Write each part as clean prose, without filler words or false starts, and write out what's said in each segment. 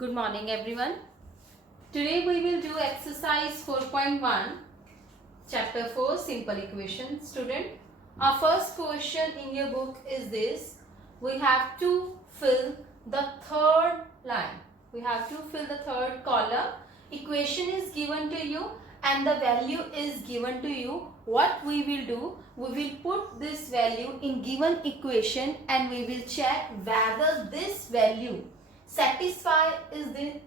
Good morning everyone. Today we will do exercise 4.1 chapter 4 simple equation. Student, our first question in your book is this. We have to fill the third line. We have to fill the third column. Equation is given to you and the value is given to you. What we will do, we will put this value in given equation and we will check whether this value satisfy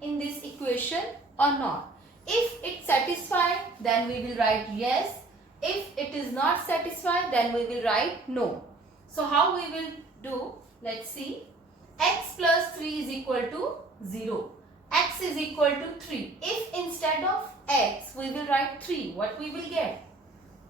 in this equation or not. If it satisfied, then we will write yes. If it is not satisfied, then we will write no. So how we will do? Let's see. X plus 3 is equal to 0. X is equal to 3. If instead of x we will write 3, what we will get?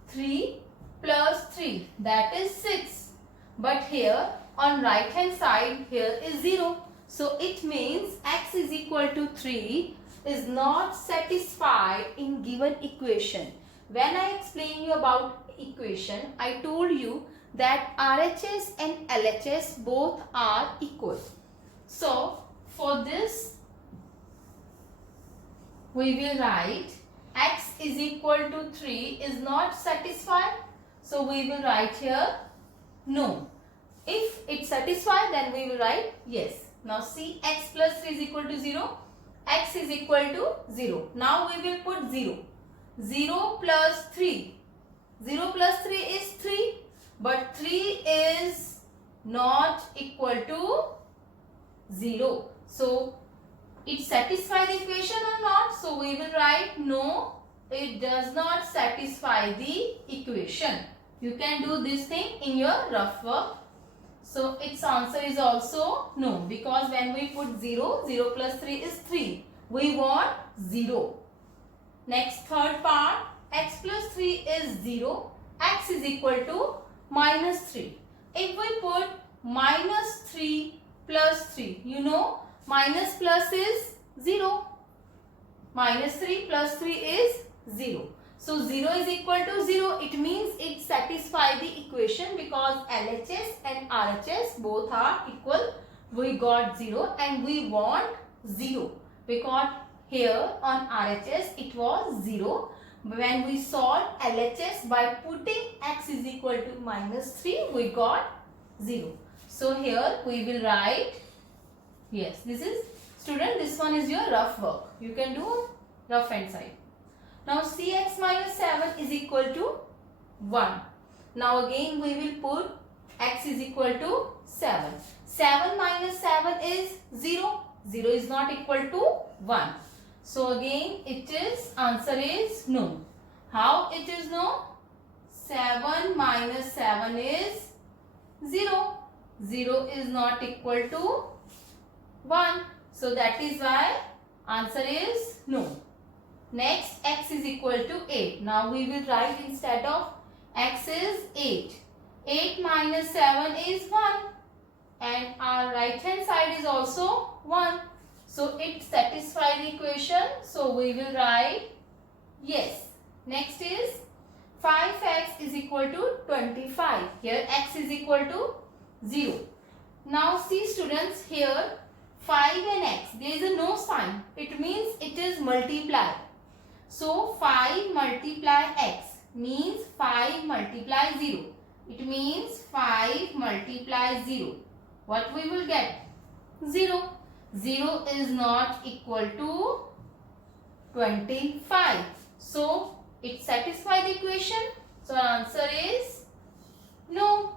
3 plus 3, that is 6. But here on right hand side, here is 0. So it means x is equal to 3 is not satisfied in given equation. When I explain you about equation, I told you that RHS and LHS both are equal. So for this we will write x is equal to 3 is not satisfied. So we will write here no. If it satisfies, then we will write yes. Now see, x plus 3 is equal to 0. X is equal to 0. Now we will put 0. 0 plus 3. 0 plus 3 is 3. But 3 is not equal to 0. So it satisfies the equation or not? So we will write no. It does not satisfy the equation. You can do this thing in your rough work. So its answer is also no, because when we put 0, 0 plus 3 is 3. We want 0. Next third part, x plus 3 is 0. X is equal to minus 3. If we put minus 3 plus 3, you know minus plus is 0. Minus 3 plus 3 is 0. So 0 is equal to 0. It means it satisfies the equation because LHS and RHS both are equal. We got 0 and we want 0 because here on RHS it was 0. When we solved LHS by putting x is equal to minus 3, we got 0. So here we will write yes. This is, student, this one is your rough work. You can do rough hand side. Now Cx minus 7 is equal to 1. Now again we will put x is equal to 7. 7 minus 7 is 0. 0 is not equal to 1. So again it is, answer is no. How it is no? 7 minus 7 is 0. 0 is not equal to 1. So that is why answer is no. Next, x is equal to 8. Now we will write instead of x is 8. 8 minus 7 is 1. And our right hand side is also 1. So it satisfies the equation. So we will write yes. Next is 5x is equal to 25. Here x is equal to 0. Now see students, here 5 and x, there is a no sign. It means it is multiply. So 5 multiply x means 5 multiply 0. It means 5 multiply 0. What we will get? 0. 0 is not equal to 25. So it satisfies the equation. So answer is no.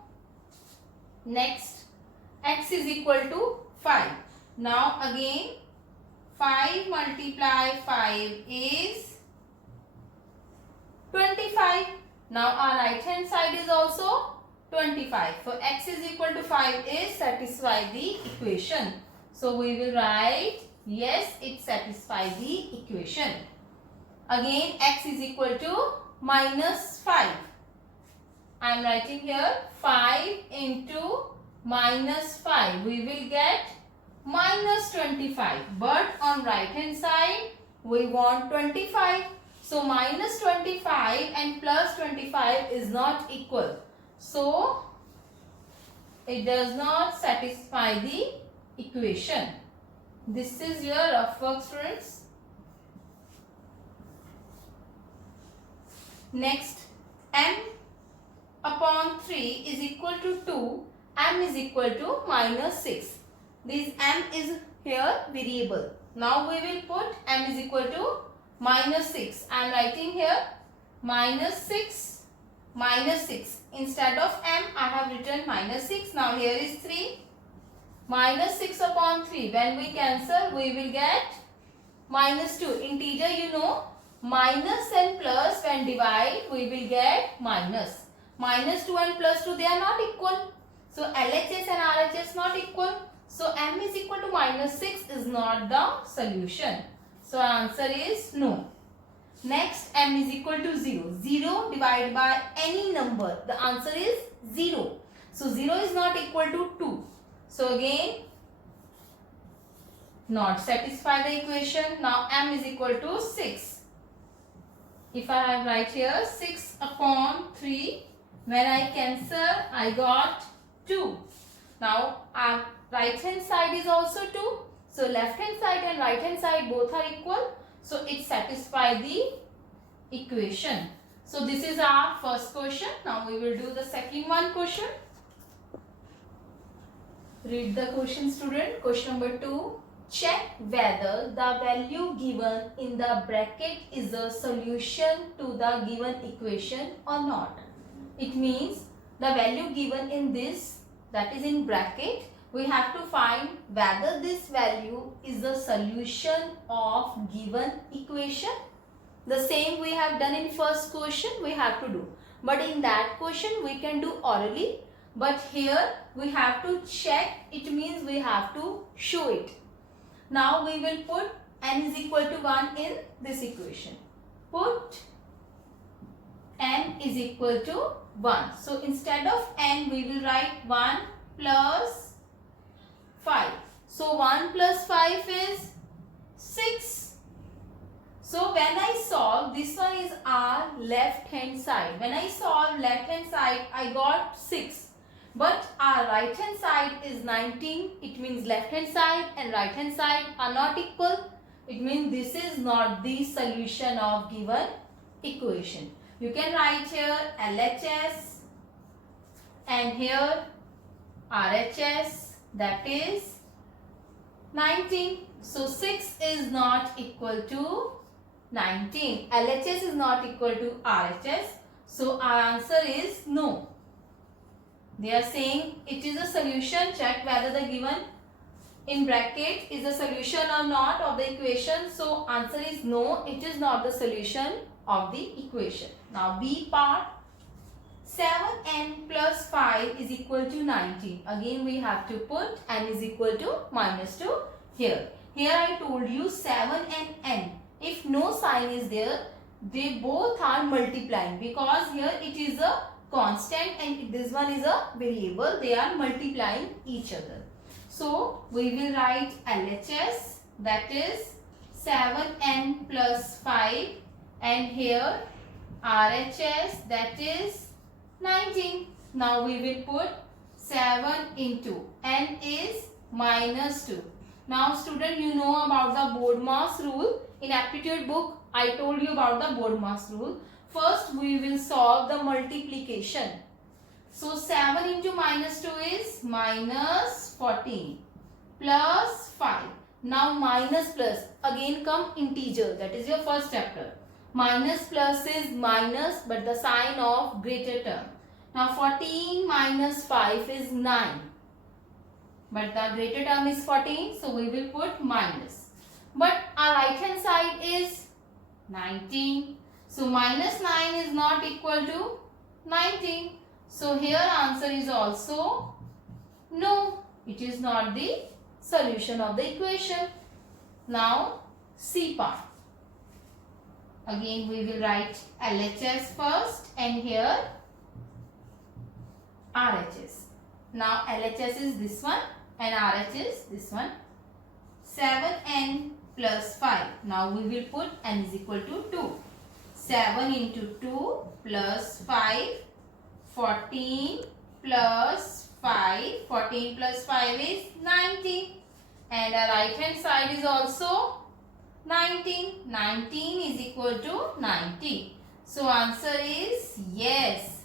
Next, x is equal to 5. Now again 5 multiply 5 is 25. Now our right hand side is also 25. For x is equal to 5 is satisfy the equation. So we will write yes, it satisfies the equation. Again x is equal to minus 5. I am writing here 5 into minus 5. We will get minus 25. But on right hand side we want 25. So minus 25 and plus 25 is not equal. So it does not satisfy the equation. This is your rough work, students. Next, m upon 3 is equal to 2. M is equal to minus 6. This m is here variable. Now we will put m is equal to minus 6. I am writing here minus 6, minus 6. Instead of m, I have written minus 6. Now here is 3. Minus 6 upon 3. When we cancel, we will get minus 2. Integer, you know, minus and plus when divide, we will get minus. Minus 2 and plus 2, they are not equal. So LHS and RHS not equal. So m is equal to minus 6 is not the solution. So answer is no. Next, m is equal to 0. 0 divided by any number. The answer is 0. So 0 is not equal to 2. So again, not satisfy the equation. Now m is equal to 6. If I have right here 6 upon 3, when I cancel, I got 2. Now right hand side is also 2. So left hand side and right hand side both are equal. So it satisfies the equation. So this is our first question. Now we will do the second one question. Read the question, student. Question number 2. Check whether the value given in the bracket is a solution to the given equation or not. It means the value given in this, that is in bracket, we have to find whether this value is the solution of given equation. The same we have done in first question we have to do. But in that question we can do orally. But here we have to check, it means we have to show it. Now we will put n is equal to 1 in this equation. Put n is equal to 1. So instead of n we will write 1 plus 5. So 1 plus 5 is 6. So when I solve, this one is our left hand side. When I solve left hand side, I got 6. But our right hand side is 19. It means left hand side and right hand side are not equal. It means this is not the solution of given equation. You can write here LHS and here RHS, that is 19. So 6 is not equal to 19. LHS is not equal to RHS. So our answer is no. They are saying it is a solution. Check whether the given in bracket is a solution or not of the equation. So answer is no. It is not the solution of the equation. Now B part. 7n plus 5 is equal to 19. Again we have to put n is equal to minus 2 here. Here I told you 7 and n. If no sign is there, they both are multiplying, because here it is a constant and this one is a variable. They are multiplying each other. So we will write LHS, that is 7n plus 5, and here RHS, that is 19. Now we will put 7 into n is minus 2. Now student, you know about the BODMAS rule. In aptitude book I told you about the BODMAS rule. First we will solve the multiplication. So 7 into minus 2 is minus 14 plus 5. Now minus plus, again come integer, that is your first chapter. Minus plus is minus but the sign of greater term. Now 14 minus 5 is 9. But the greater term is 14, so we will put minus. But our right hand side is 19. So minus 9 is not equal to 19. So here answer is also no. It is not the solution of the equation. Now C part. Again we will write LHS first and here RHS. Now LHS is this one and RHS is this one. 7n plus 5. Now we will put n is equal to 2. 7 into 2 plus 5. 14 plus 5. 14 plus 5 is 19. and our right hand side is also 19. 19 is equal to 90. So answer is yes.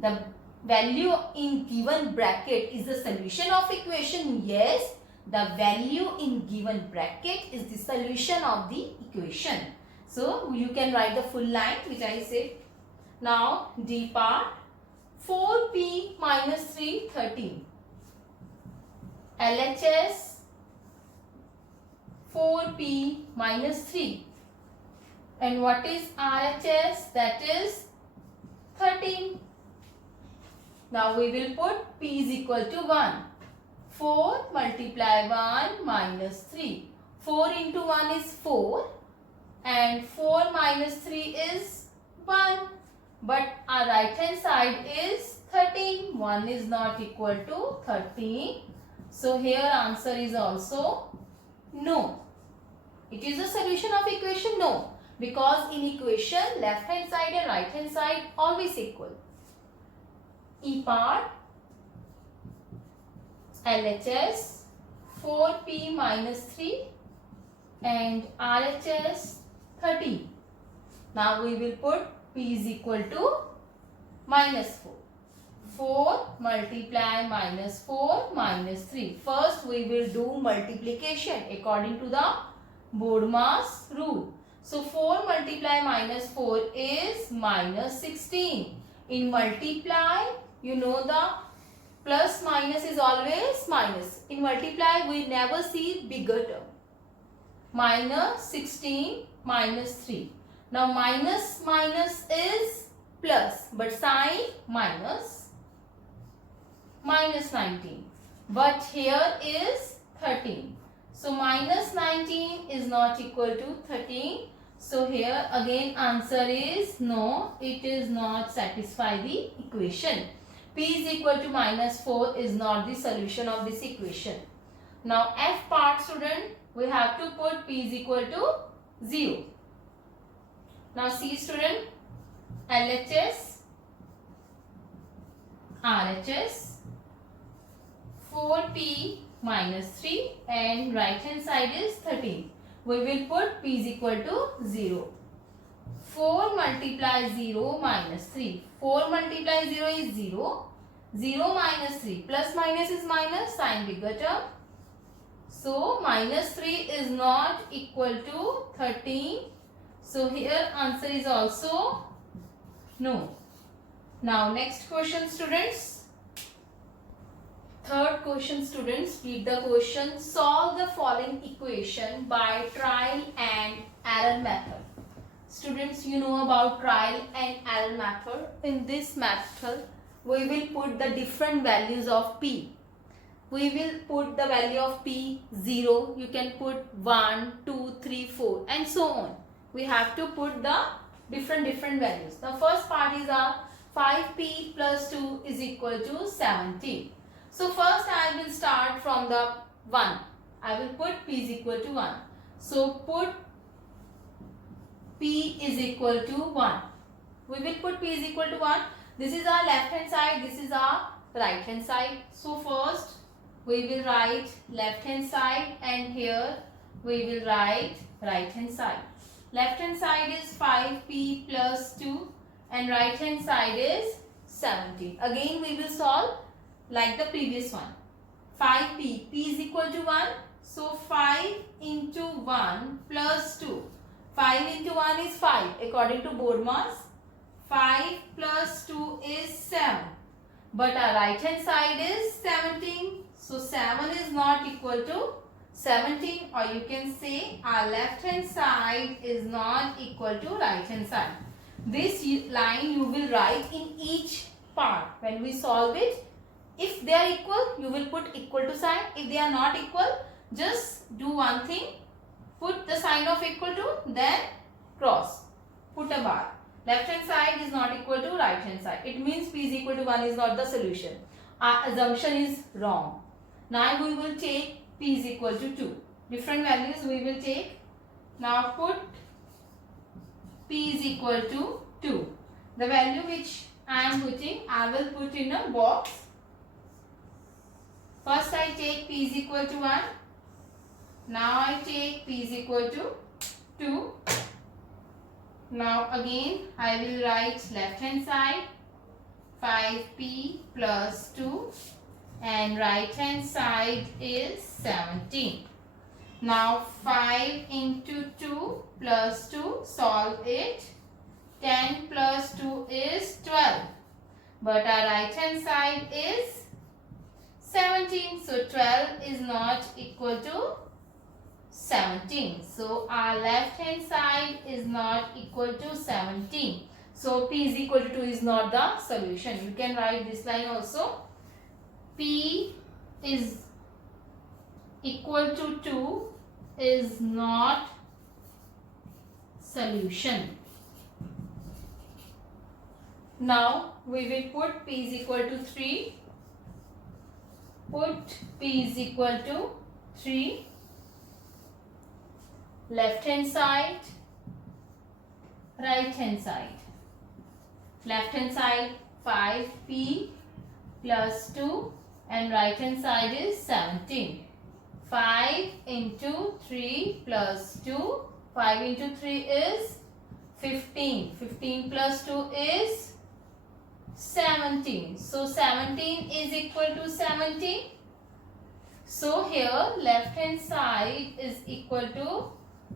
The value in given bracket is the solution of equation. Yes, the value in given bracket is the solution of the equation. So you can write the full line which I said. Now D part, 4p minus 3, 13. LHS 4p minus 3. And what is RHS? That is 13. Now we will put p is equal to 1. 4 multiply 1 minus 3. 4 into 1 is 4 and 4 minus 3 is 1. But our right hand side is 13. 1 is not equal to 13. So here answer is also no. It is a solution of equation? No. Because in equation left hand side and right hand side always equal. E part, LHS 4p minus 3 and RHS 13. Now we will put p is equal to minus 4. 4 multiply minus 4 minus 3. First we will do multiplication according to the BODMAS rule. So 4 multiply minus 4 is minus 16. In multiply, you know the plus minus is always minus. In multiply, we never see bigger term. Minus 16 minus 3. Now minus minus is plus, but sign minus 19. But here is 13. So minus 19 is not equal to 13. So here again answer is no, it is not satisfy the equation. P is equal to minus 4 is not the solution of this equation. Now F part student, we have to put P is equal to 0. Now C student, LHS, RHS, 4p minus 3 and right hand side is 13. We will put p is equal to 0. 4 multiply 0 minus 3. 4 multiply 0 is 0. 0 minus 3. Plus minus is minus, sign bigger term. So minus 3 is not equal to 13. So here answer is also no. Now next question students. Third question students, read the question. Solve the following equation by trial and error method. Students, you know about trial and error method. In this method, we will put the different values of p. We will put the value of p 0. You can put 1, 2, 3, 4 and so on. We have to put the different values. The first part is 5p plus 2 is equal to 70. So first I will start from the 1. I will put p is equal to 1. So put p is equal to 1. We will put p is equal to 1. This is our left hand side. This is our right hand side. So first we will write left hand side and here we will write right hand side. Left hand side is 5p plus 2 and right hand side is 70. Again we will solve like the previous one. 5p, p is equal to 1. So 5 into 1 plus 2. 5 into 1 is 5 according to BODMAS. 5 plus 2 is 7. But our right hand side is 17. So 7 is not equal to 17, or you can say our left hand side is not equal to right hand side. This line you will write in each part when we solve it. If they are equal, you will put equal to sign. If they are not equal, just do one thing. Put the sign of equal to, then cross. Put a bar. Left hand side is not equal to right hand side. It means p is equal to 1 is not the solution. Our assumption is wrong. Now we will take p is equal to 2. Different values we will take. Now put p is equal to 2. The value which I am putting, I will put in a box. First I take p is equal to 1. Now I take p is equal to 2. Now again I will write left hand side 5p plus 2 and right hand side is 17. Now 5 into 2 plus 2, solve it. 10 plus 2 is 12. But our right hand side is 17. So 12 is not equal to 17. So our left hand side is not equal to 17. So p is equal to 2 is not the solution. You can write this line also. P is equal to 2 is not solution. Now we will put p is equal to 3. Put p is equal to 3. Left hand side, right hand side. Left hand side 5p plus 2 and right hand side is 17. 5 into 3 plus 2. 5 into 3 is 15. 15 plus 2 is 17. So 17 is equal to 17. So here left hand side is equal to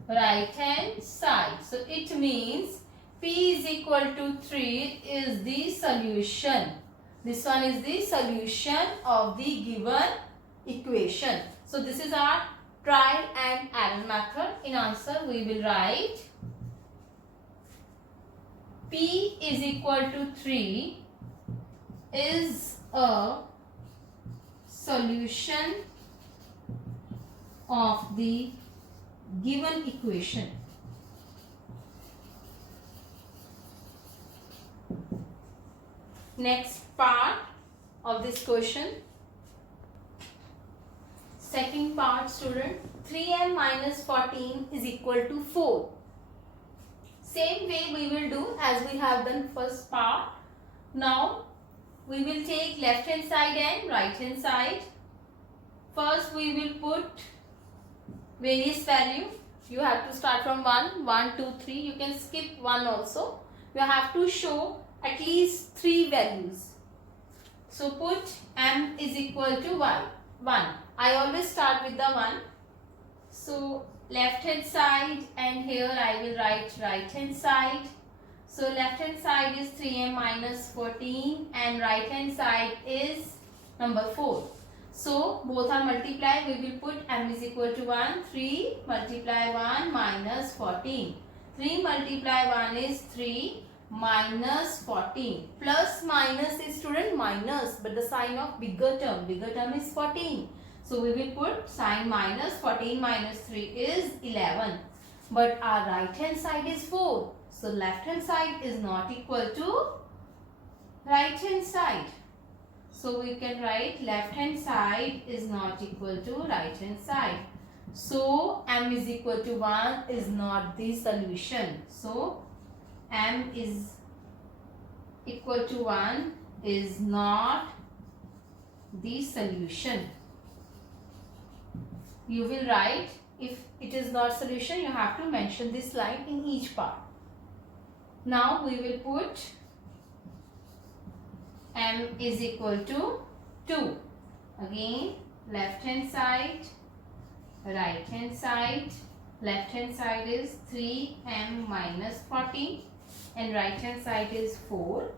right hand side. So it means p is equal to 3 is the solution. This one is the solution of the given equation. So this is our trial and error method. In answer we will write p is equal to 3 is a solution of the given equation. Next part of this question. Second part, student. 3m minus 14 is equal to 4. Same way we will do as we have done first part. Now we will take left hand side and right hand side. First we will put various value. You have to start from 1, 1, 2, 3. You can skip 1 also. You have to show at least 3 values. So put m is equal to 1. I always start with the 1. So left hand side and here I will write right hand side. So left hand side is 3m minus 14 and right hand side is number 4. So both are multiplied. We will put m is equal to 1. 3 multiply 1 minus 14. 3 multiply 1 is 3 minus 14. Plus minus is, student, minus, but the sign of bigger term. Bigger term is 14. So we will put sign minus. 14 minus 3 is 11. But our right hand side is 4. So left hand side is not equal to right hand side. So we can write left hand side is not equal to right hand side. So m is equal to 1 is not the solution. So m is equal to 1 is not the solution. You will write, if it is not solution, you have to mention this line in each part. Now we will put m is equal to 2. Again left hand side, right hand side. Left hand side is 3m minus 14 and right hand side is 4.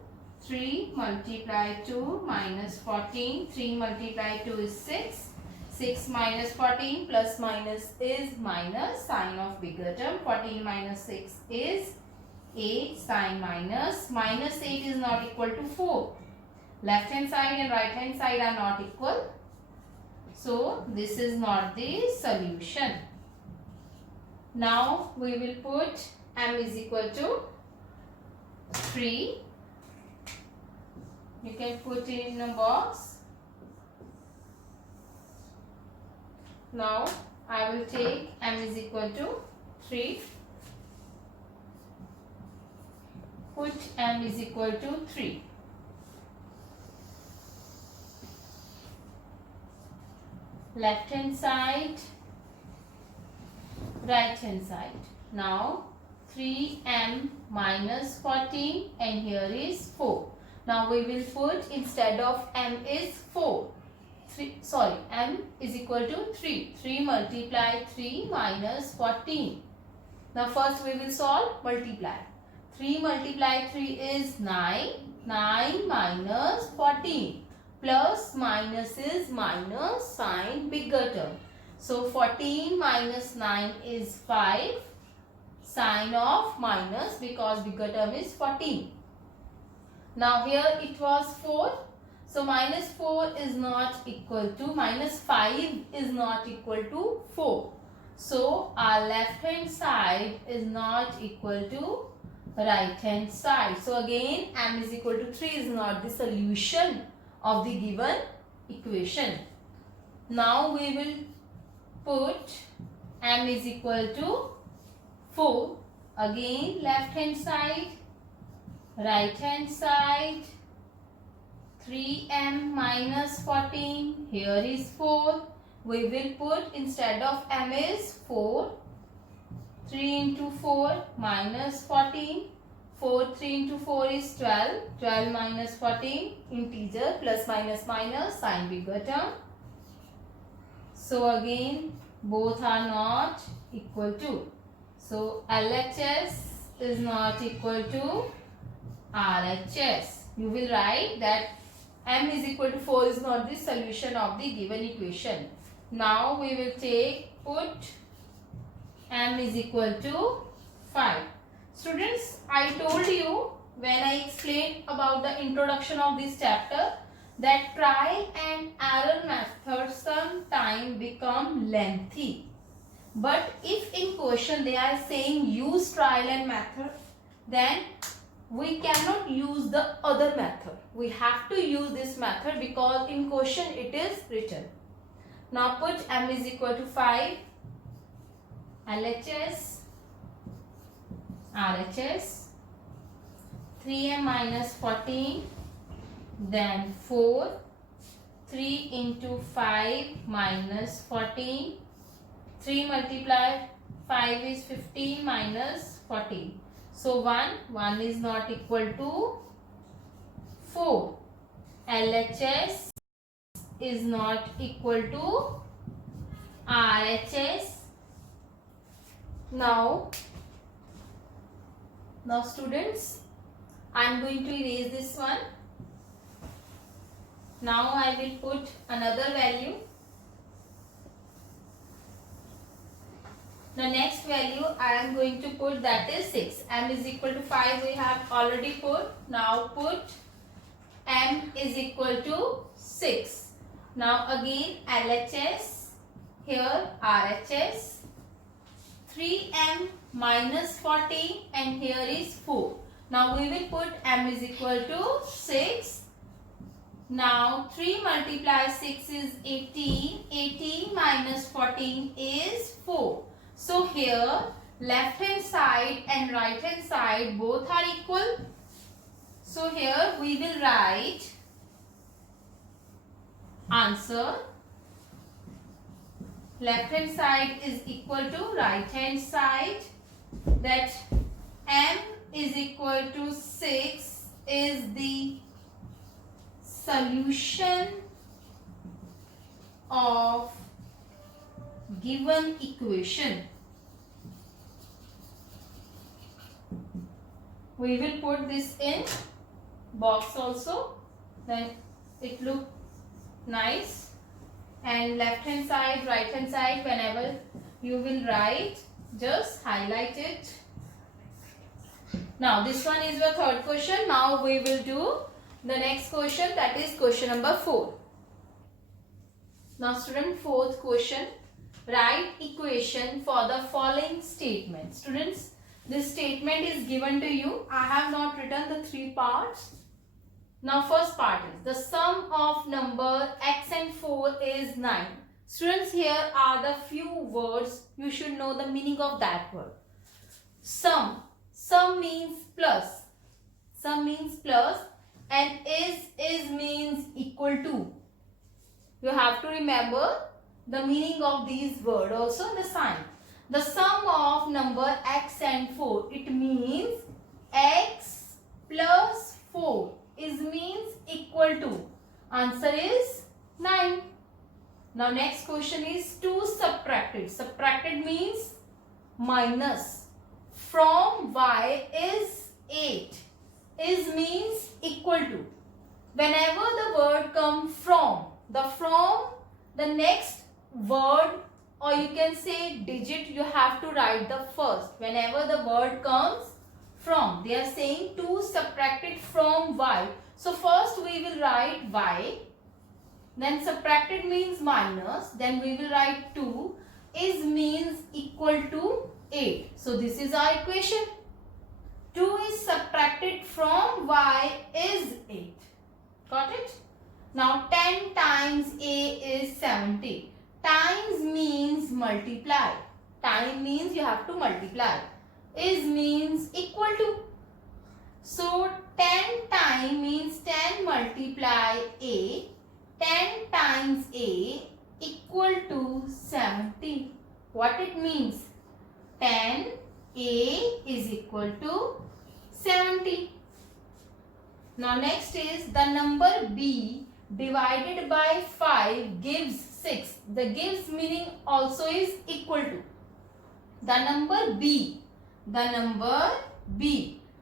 3 multiply 2 minus 14. 3 multiply 2 is 6. 6 minus 14 plus minus is minus, sign of bigger term. 14 minus 6 is 8, sign minus. Minus 8 is not equal to 4. Left hand side and right hand side are not equal. So this is not the solution. Now we will put m is equal to 3. You can put it in a box. Now I will take m is equal to 3. Put m is equal to 3. left hand side, right hand side. Now 3m minus 14 and here is 4. Now we will put instead of m is 4. M is equal to 3. 3 multiply 3 minus 14. Now first we will solve multiply. 3 multiply 3 is 9. 9 minus 14. Plus minus is minus, sign bigger term. So 14 minus 9 is 5. Sign of minus because bigger term is 14. Now here it was 4. So minus 4 is not equal to, minus 5 is not equal to 4. So our left hand side is not equal to right hand side. So again m is equal to 3 is not the solution of the given equation. Now we will put m is equal to 4. Again left hand side, right hand side, 3m minus 14, here is 4. We will put instead of m is 4. 3 into 4 minus 14. 4, 3 into 4 is 12. 12 minus 14, integer, plus minus minus, sign bigger term. So again both are not equal to. So LHS is not equal to RHS. You will write that m is equal to 4 is not the solution of the given equation. Now we will put m is equal to 5. Students, I told you when I explained about the introduction of this chapter that trial and error methods sometimes become lengthy. But if in question they are saying use trial and method, then we cannot use the other method. We have to use this method because in question it is written. Now put m is equal to 5, LHS, RHS, 3m minus 14, then 4, 3 into 5 minus 14, 3 multiply 5 is 15 minus 14. So 1 is not equal to 4. LHS is not equal to RHS. Now students, I am going to erase this one. Now I will put another value. The next value I am going to put, that is 6. M is equal to 5 we have already put. Now put M is equal to 6. Now again LHS, here RHS, 3m minus 14 and here is 4. Now we will put m is equal to 6. Now 3 multiply 6 is 18. 18 minus 14 is 4. So here left hand side and right hand side both are equal. So here we will write answer. Left hand side is equal to right hand side, that m is equal to 6 is the solution of given equation. We will put this in box also, then it look nice. And left hand side, right hand side, whenever you will write, just highlight it. Now this one is your third question. Now we will do the next question, that is question number 4. Now student, fourth question, write equation for the following statement. Students, this statement is given to you. I have not written the 3 parts. Now first part is the sum of number x and 4 is 9. Students, here are the few words. You should know the meaning of that word. Sum. Sum means plus. Sum means plus, and is means equal to. You have to remember the meaning of these words also, the sign. The sum of number x and 4, it means x plus 4 is means equal to. Answer is 9. Now next question is 2 subtracted. Subtracted means minus. From y is 8. Is means equal to. Whenever the word comes from, the next word, or you can say digit, you have to write the first. Whenever the word comes from, they are saying 2 subtracted from y. So first we will write y, then subtracted means minus, then we will write 2, is means equal to 8. So this is our equation. 2 is subtracted from y is 8. Got it? Now 10 times a is 70. Times means multiply. Time means you have to multiply. Is means equal to. So 10 times means 10 multiply a. 10 times a equal to 70. What it means? 10 a is equal to 70. Now next is the number b divided by 5 gives 6. The gives meaning also is equal to. The number b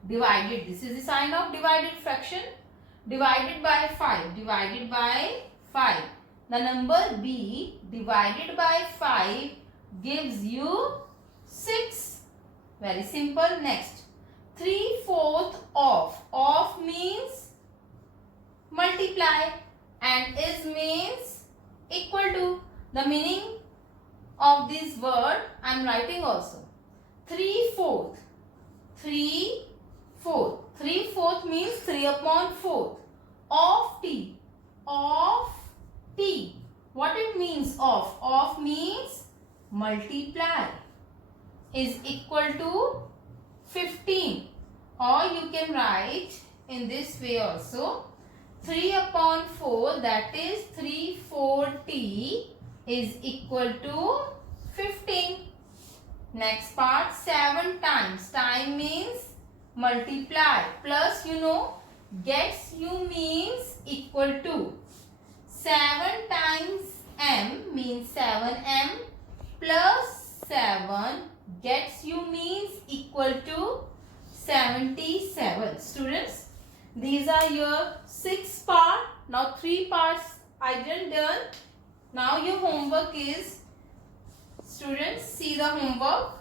divided, this is the sign of divided fraction, divided by 5, divided by 5. The number b divided by 5 gives you 6. Very simple. Next, 3/4 of means multiply and is means equal to. The meaning of this word I am writing also. 3/4. 3/4 means 3/4 of t. Of t. What it means of? Of means multiply. Is equal to 15. Or you can write in this way also. 3/4, that is 3/4t is equal to 15. Next part, 7 times. Time means multiply. Plus gets you means equal to. 7 times m means 7m plus 7 gets you means equal to 77. Students, these are your 6 part. Now 3 parts I didn't done. Now your homework is, students, see the homework.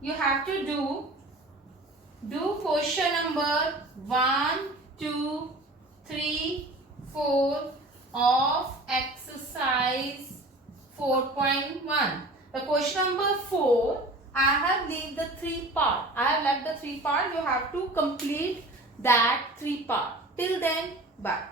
You have to do question number 1, 2, 3, 4 of exercise 4.1. The question number 4, I have left the 3 part. You have to complete that 3 part. Till then, bye.